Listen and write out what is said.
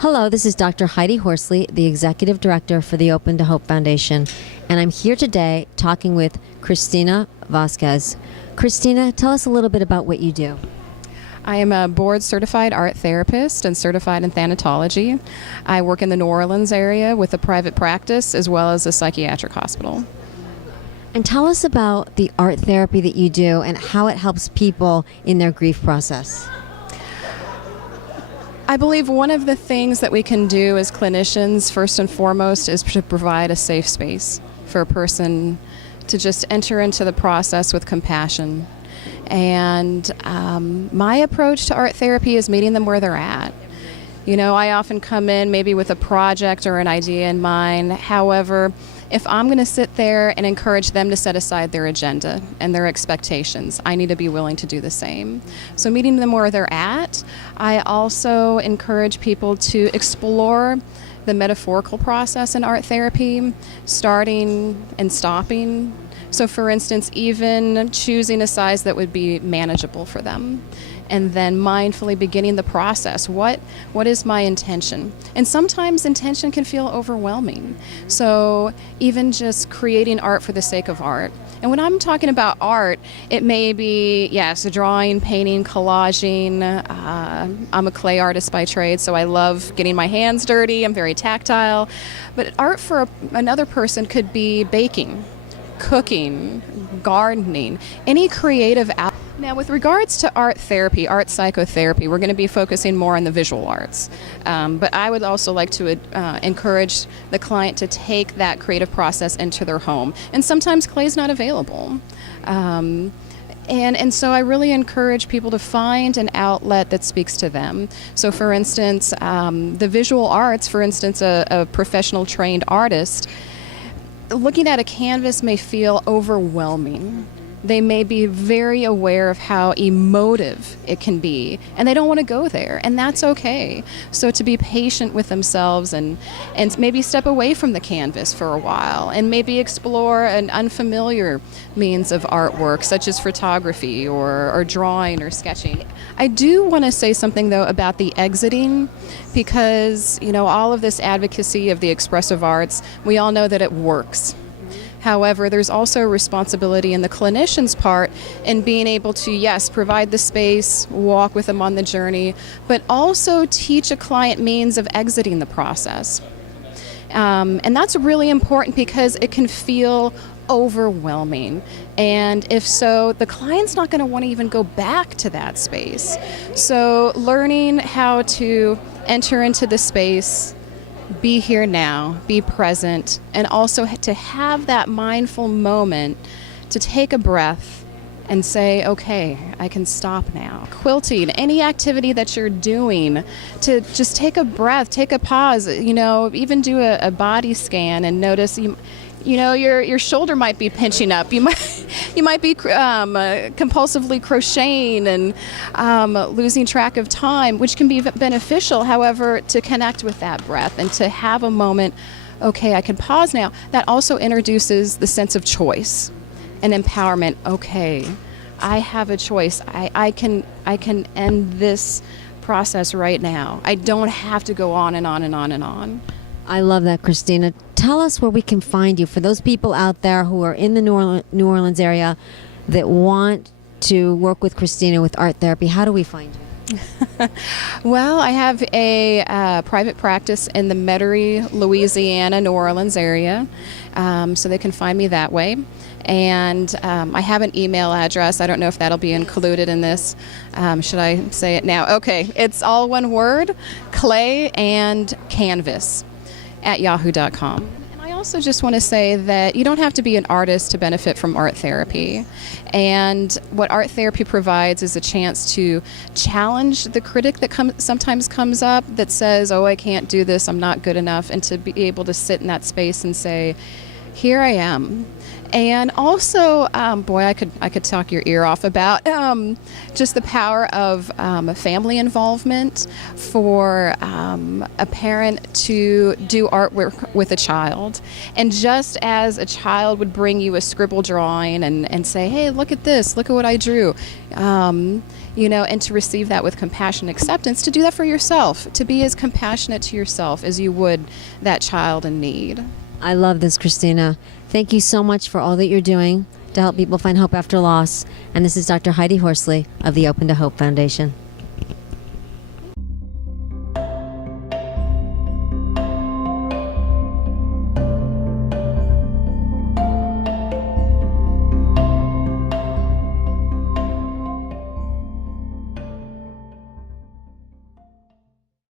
Hello, this is Dr. Heidi Horsley, the Executive Director for the Open to Hope Foundation, and I'm here today talking with Christina Vasquez. Christina, tell us a little bit about what you do. I am a board-certified art therapist and certified in thanatology. I work in the New Orleans area with a private practice as well as a psychiatric hospital. And tell us about the art therapy that you do and how it helps people in their grief process. I believe one of the things that we can do as clinicians, first and foremost, is to provide a safe space for a person to just enter into the process with compassion. And my approach to art therapy is meeting them where they're at. You know, I often come in maybe with a project or an idea in mind. However, if I'm going to sit there and encourage them to set aside their agenda and their expectations, I need to be willing to do the same. So meeting them where they're at, I also encourage people to explore the metaphorical process in art therapy, starting and stopping. So for instance, even choosing a size that would be manageable for them, and then mindfully beginning the process. What is my intention? And sometimes intention can feel overwhelming. So even just creating art for the sake of art. And when I'm talking about art, it may be, yes, drawing, painting, collaging. I'm a clay artist by trade, so I love getting my hands dirty. I'm very tactile. But art for another person could be baking, cooking, gardening, any creative outlet. Now, with regards to art therapy, art psychotherapy, we're going to be focusing more on the visual arts. But I would also like to encourage the client to take that creative process into their home. And sometimes clay is not available. And so I really encourage people to find an outlet that speaks to them. So for instance, the visual arts, for instance, a professional trained artist, looking at a canvas may feel overwhelming. They may be very aware of how emotive it can be, and they don't want to go there, and that's okay. So to be patient with themselves and maybe step away from the canvas for a while and maybe explore an unfamiliar means of artwork, such as photography or drawing or sketching. I do want to say something, though, about the exiting, because, you know, all of this advocacy of the expressive arts, we all know that it works. However, there's also a responsibility in the clinician's part in being able to, yes, provide the space, walk with them on the journey, but also teach a client means of exiting the process. And that's really important because it can feel overwhelming. And if so, the client's not going to want to even go back to that space. So learning how to enter into the space, be here now, be present, and also to have that mindful moment to take a breath and say, okay, I can stop now. Quilting, any activity that you're doing, to just take a breath, take a pause, you know, even do a body scan and notice you know, your shoulder might be pinching up. You might be compulsively crocheting and losing track of time, which can be beneficial. However, to connect with that breath and to have a moment, okay, I can pause now, that also introduces the sense of choice and empowerment. Okay, I have a choice. I can end this process right now. I don't have to go on and on and on and on. I love that, Christina. Tell us where we can find you for those people out there who are in the New Orleans area that want to work with Christina with art therapy. How do we find you? Well, I have a private practice in the Metairie, Louisiana, New Orleans area, so they can find me that way. And I have an email address. I don't know if that'll be included in this. Should I say it now? Okay, it's all one word, clay and canvas @yahoo.com. And I also just want to say that you don't have to be an artist to benefit from art therapy. And what art therapy provides is a chance to challenge the critic that sometimes comes up that says, oh, I can't do this, I'm not good enough, and to be able to sit in that space and say, here I am. And also, boy, I could talk your ear off about just the power of family involvement for a parent to do artwork with a child. And just as a child would bring you a scribble drawing and say, hey, look at this, look at what I drew, you know, and to receive that with compassion and acceptance, to do that for yourself, to be as compassionate to yourself as you would that child in need. I love this, Christina. Thank you so much for all that you're doing to help people find hope after loss. And this is Dr. Heidi Horsley of the Open to Hope Foundation.